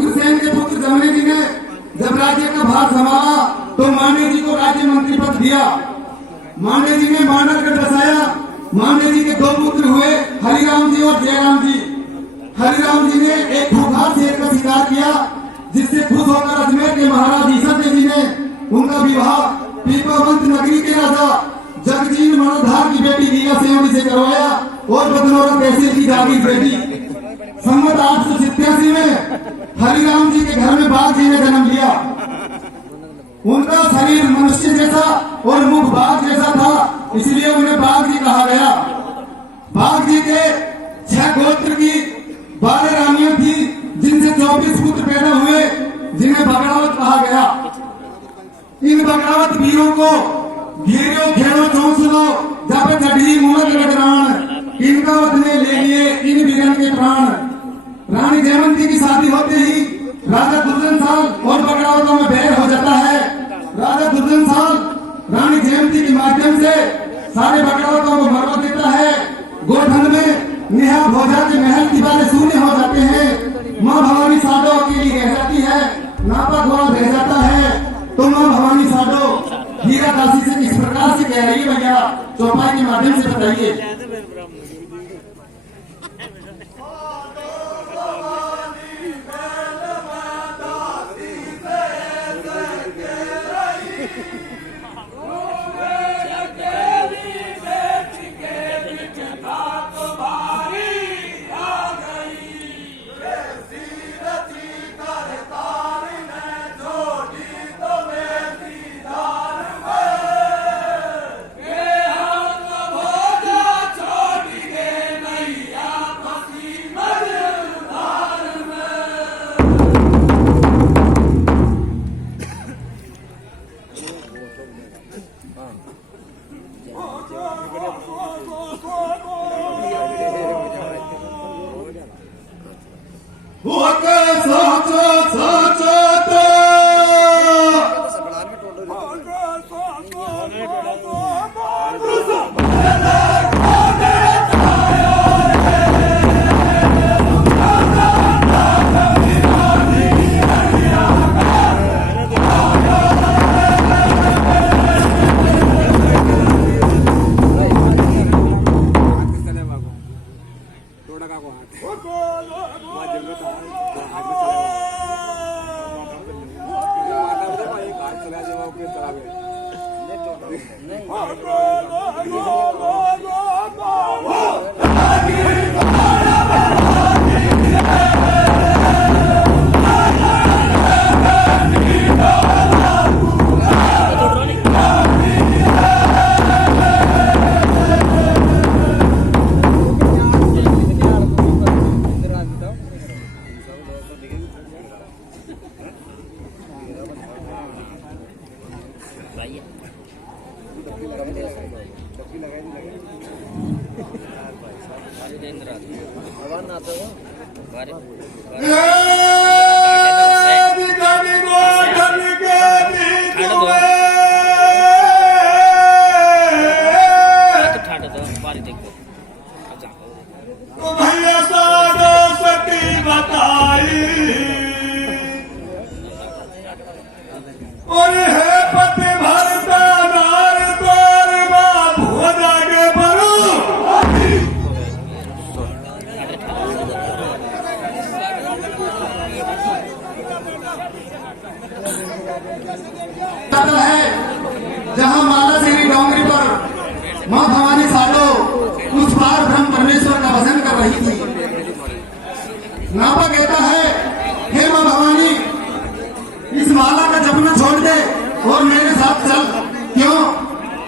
उग्रसेन के पुत्र जमने जी ने जब राज्य का भार संभाला तो मांडे जी को राज्य मंत्री पद दिया। मांडे जी ने मांडलगढ़ बसाया। मांडे जी के दो पुत्र हुए, हरिराम जी और जयराम जी। हरिराम जी ने एक खूंखार शेर का शिकार किया, जिससे खुश होकर अजमेर के महाराज ईसर जी ने उनका विवाह पीपावंत नगरी के राजा जगजीत मणोधार की बेटी लीला सेवड़ी से करवाया और बदनौरा तहसील की जागीर बेटी। संवत 887 में हरिराम जी के घर में बाघ जी ने जन्म लिया। उनका शरीर मनुष्य जैसा और मुख बाघ जैसा था, इसलिए उन्हें बाघ जी कहा गया। बाघ जी के 6 गोत्र की 12 रानियां थी, जिनसे 24 पुत्र पैदा हुए, जिन्हें बगड़ावत कहा गया। इन बगड़ावत वीरों को घेरो घेरो चौंसलो जापे चढ़ी मूलक लटरान, इनका वध ने ले लिए इन वीरन के प्राण। रानी जयवंती की शादी होते ही राजा दुर्जन साल और बगड़ावतों में बैर हो जाता है। राजा दुर्जन साल रानी जयवंती के माध्यम से सारे बगड़ावतों को मरवा देता है। गोठन में नेहा भोजा के महल दीवारें शून्य हो जाते हैं। माँ भवानी साडो अकेली रह जाती है, नापा ग्वाल रह जाता है। तो माँ भवानी साडो हीरा दासी से किस प्रकार से कह रही है भैया, चौपाई के माध्यम से बताइए। जहां माला श्री डोंगरी पर मां भवानी साडो उस पार ब्रह्म परमेश्वर का भजन कर रही थी। नापा कहता है, हे मां भवानी, इस माला का जपना छोड़ दे और मेरे साथ चल। क्यों?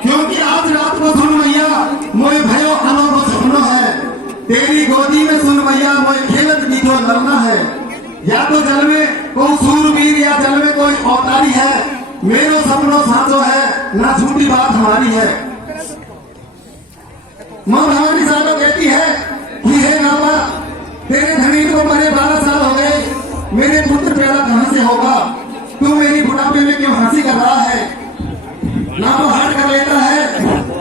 क्योंकि आज रात को सुन मैया मोए भयो अनोखो सपनो है। तेरी गोदी में सुन मैया मोए खेलत नीचो लड़ना है। या तो जल में कोई सूरवीर या जल में कोई अवतारी है। मेरो सपनो साचो है, ना झूठी बात हमारी है। मां भवानी साडो कहती है कि हे नापा, तेरे धनी को मरे 12 साल हो गए, मेरे पुत्र पैदा कहां से होगा? तू मेरी बुढ़ापे में क्यों हंसी कर रहा है? नापा हट कर लेता है।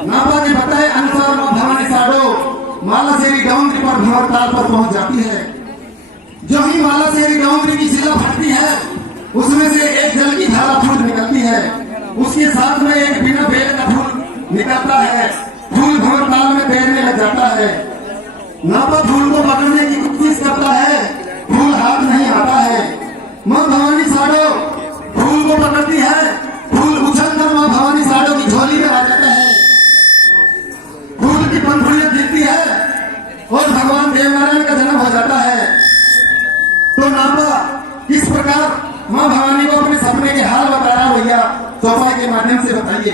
नापा के बताए अनुसार मां भवानी साडो माला शेरी डोंगरी पर भंवर ताल पर पहुंच जाती है। जो ही माला से गाँव की शिला फटती है उसमें से एक जल की धारा फूट निकलती है, उसके साथ में एक बिना बेल का फूल निकलता है, फूल भंवर ताल में तैरने लग जाता है। नापा फूल को पकड़ने की कोशिश करता है, फूल हाथ नहीं आता है। माँ भवानी साड़ो फूल को पकड़ती है, फूल उछलकर माँ भवानी साड़ो की झोली में आ जाता है, फूल की पंखुड़ियां गिरती है और भगवान देवनारायण का जन्म हो जाता है। तो नापा किस प्रकार माँ भवानी को अपने सपने के हाल बता रहा भैया चौपाई के माध्यम से बताइए।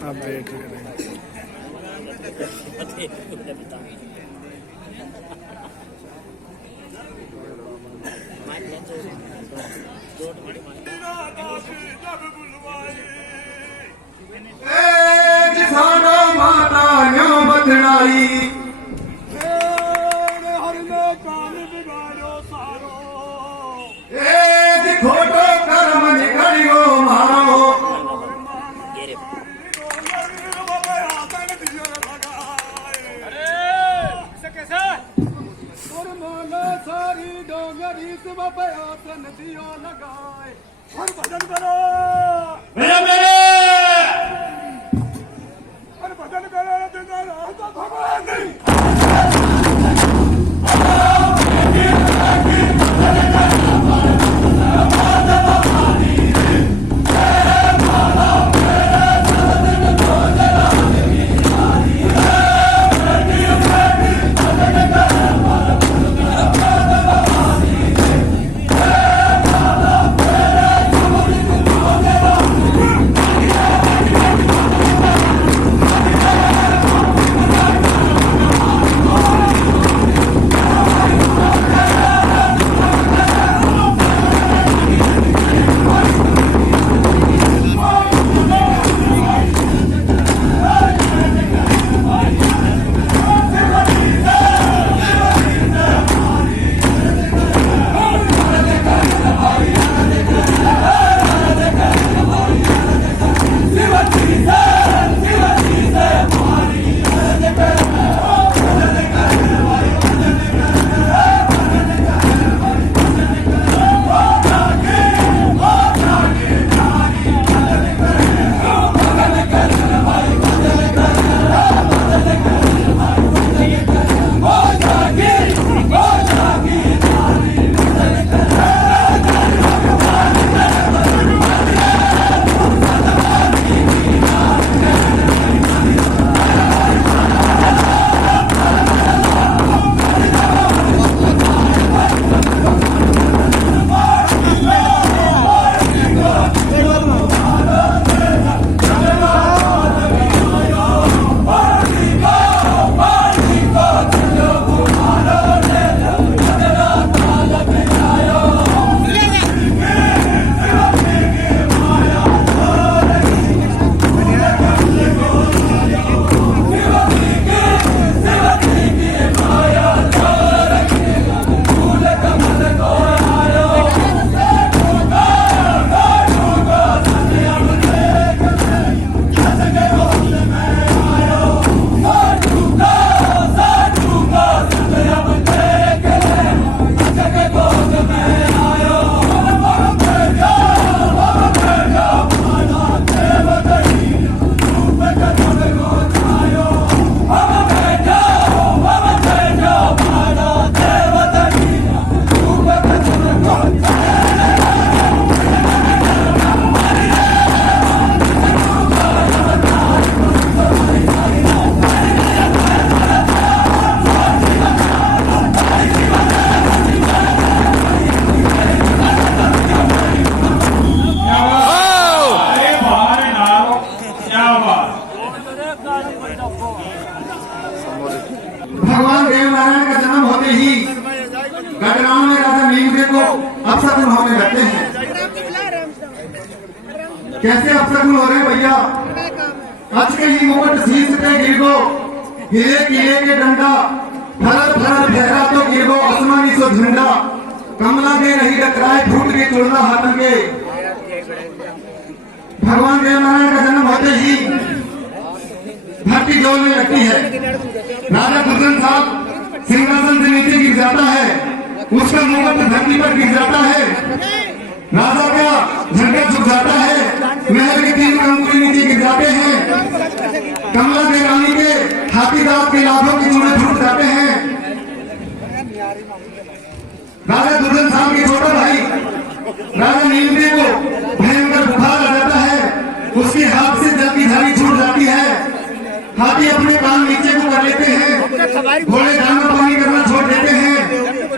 आप वेट करें। साडो माता न्यो बदनाई खोटो कर्म निकलियो मारो सारी डोंगरी नदियों लगाए और भजन करो मेरे और भजन करो भगवान कैसे अपशगुन हो रहे हैं भैया। अच के ही मुकुट शीश पे गिर गो, हिले किले के डंडा, फरल फरल फहरा तो गिर गो आसमानी सो झंडा, कमला में नहीं टकराए फूट के चुड़ना हाथन के। भगवान देव नारायण का जन्म होते ही धरती जोर में लगती है। राजा दुर्जन साहब सिंहासन से नीचे गिर जाता है, उसका मुकुट धरती पर गिर जाता है, राजा का झंडा झुक जाता है, महल के 3 अंगुली नीचे गिर जाते हैं, कमला देव रानी के हाथी दांत के लाभों की चूड़े फूट जाते हैं। राजा दुर्जन साहब के छोटा भाई राजा नीलदेव को भयंकर बुखार आ जाता है, उसके हाथ से जल की धारी छूट जाती है, हाथी अपने कान नीचे को कर लेते हैं, घोड़े दाना पानी करना छोड़ देते हैं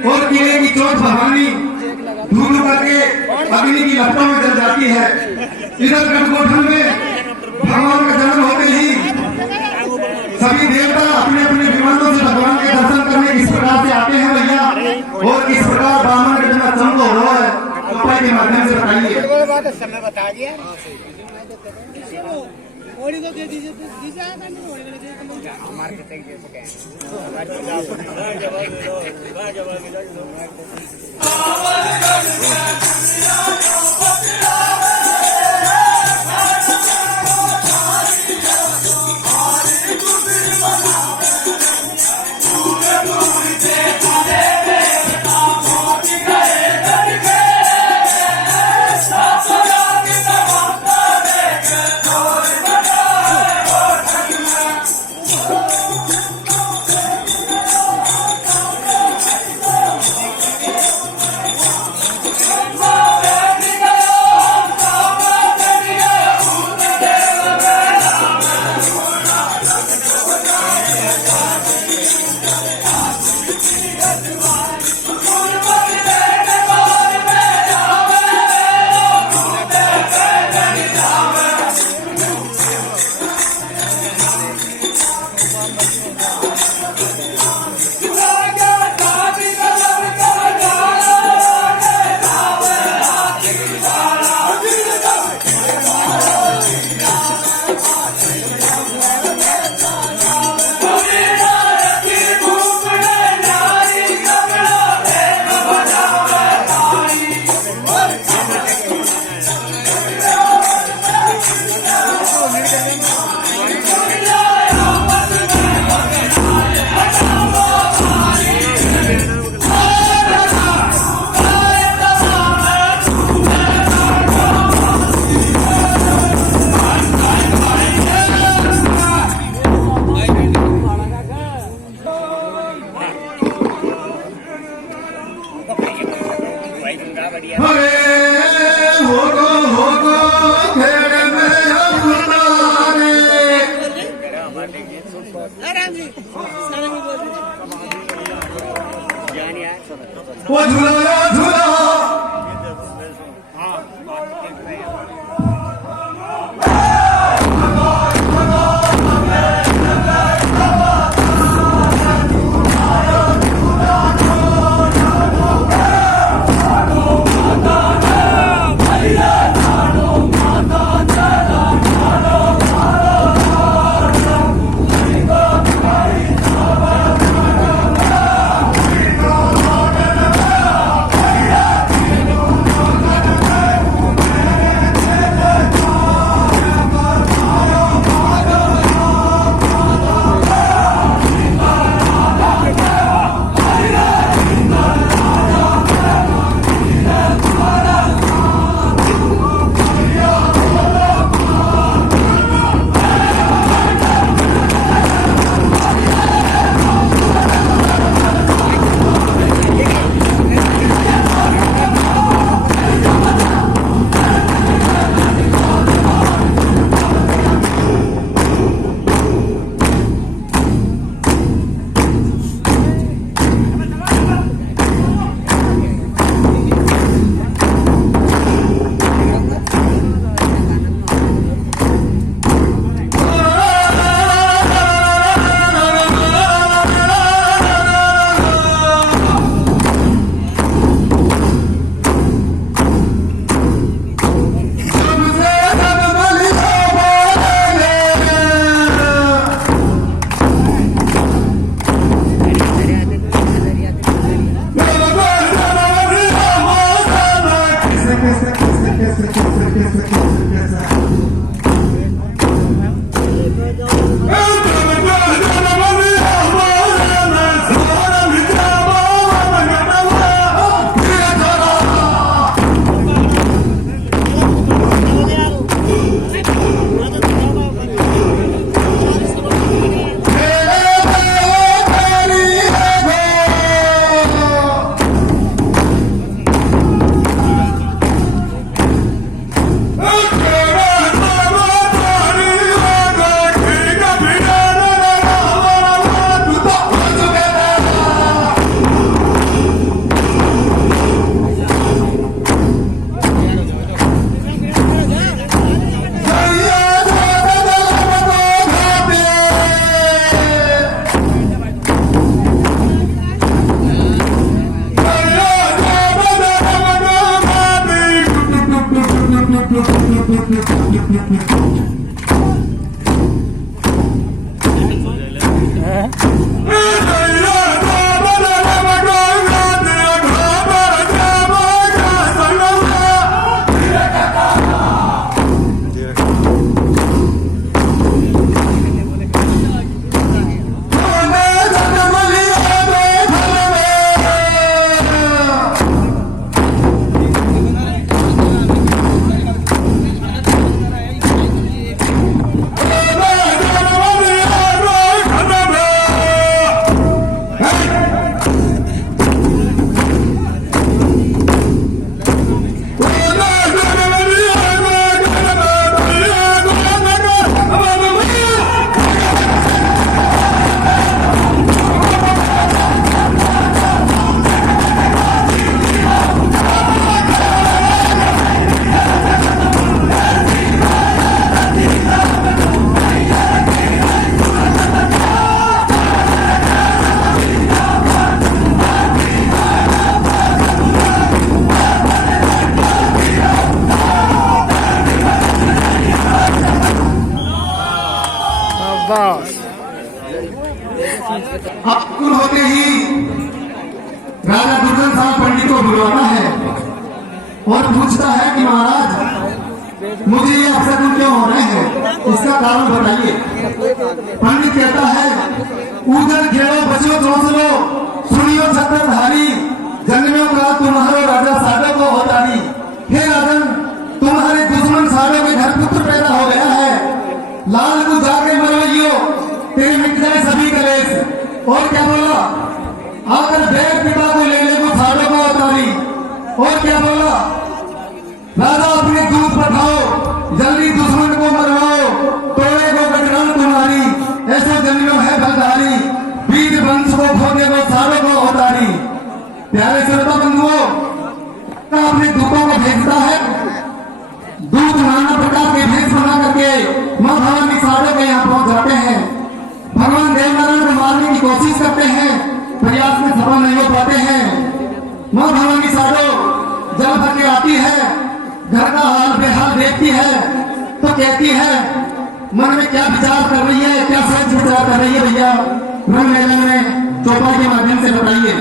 और किले की चोट भवानी धूल करके अग्नि की लपटों में जल जाती है। इधर गढ़गोठन में भगवान का जन्म होते ही सभी देवता अपने अपने विमानों से भगवान के दर्शन करने किस प्रकार से आते हैं भैया, और किस प्रकार ब्राह्मण का जन्म संभव हो रहा है, उपाय के माध्यम से बताइए। समय बता दिया वो झूला झूला अकुल होते ही राजा दुर्जन साहब पंडित को बुलवाता है और पूछता है कि महाराज मुझे ये अपशकुन क्यों हो रहे हैं, इसका कारण बताइए। पंडित कहता है उधर घेरो बचो दोसरो सुनियो छत्रधारी जन्मियों का तुम्हारो राजा साडो को होतारी। हे राजन, तुम्हारे दुश्मन साडो के घर पुत्र पैदा हो गया है, लाल को जाके मरवाइयो तेरे मिट जाए सभी कलेश। और क्या बोला, आकर बेग पिता को ले ले को साडो को होतारी। और क्या बोला, राजा अपने दूध पठाओ जल्दी दुश्मन को मरवाओ तोड़े को गजरान तुम्हारी। ऐसा जन्मियों है बलधारी वीर वंश को खोने को साडो को होतारी। प्यारे श्रोता बंधुओं, अपने दूतों को भेजता है, दूत नाना प्रकार के भेष बना करके मां भवानी साडो के यहाँ पहुंच जाते हैं। भगवान देवनारायण को मारने की कोशिश करते हैं, प्रयास में सफल नहीं हो पाते हैं। मां भवानी साडो जल भर के आती है, घर का हाल बेहाल देखती है तो कहती है, मन में क्या विचार कर रही है, क्या सोच विचार कर रही है भैया, रंग मेले में चौपाई के माध्यम से बताइए।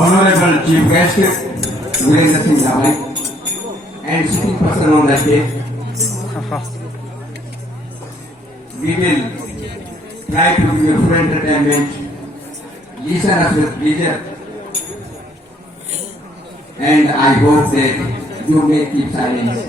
Honorable Chief Guest Virendra Singh Rawal and sitting person on the stage, we will try to give you full entertainment. Listen us with pleasure, and I hope that you may keep silence.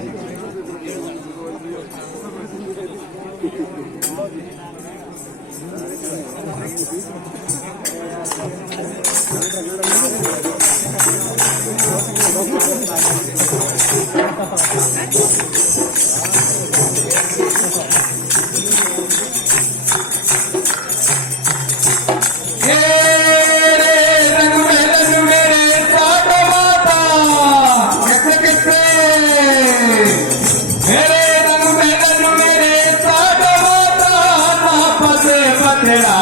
तेरा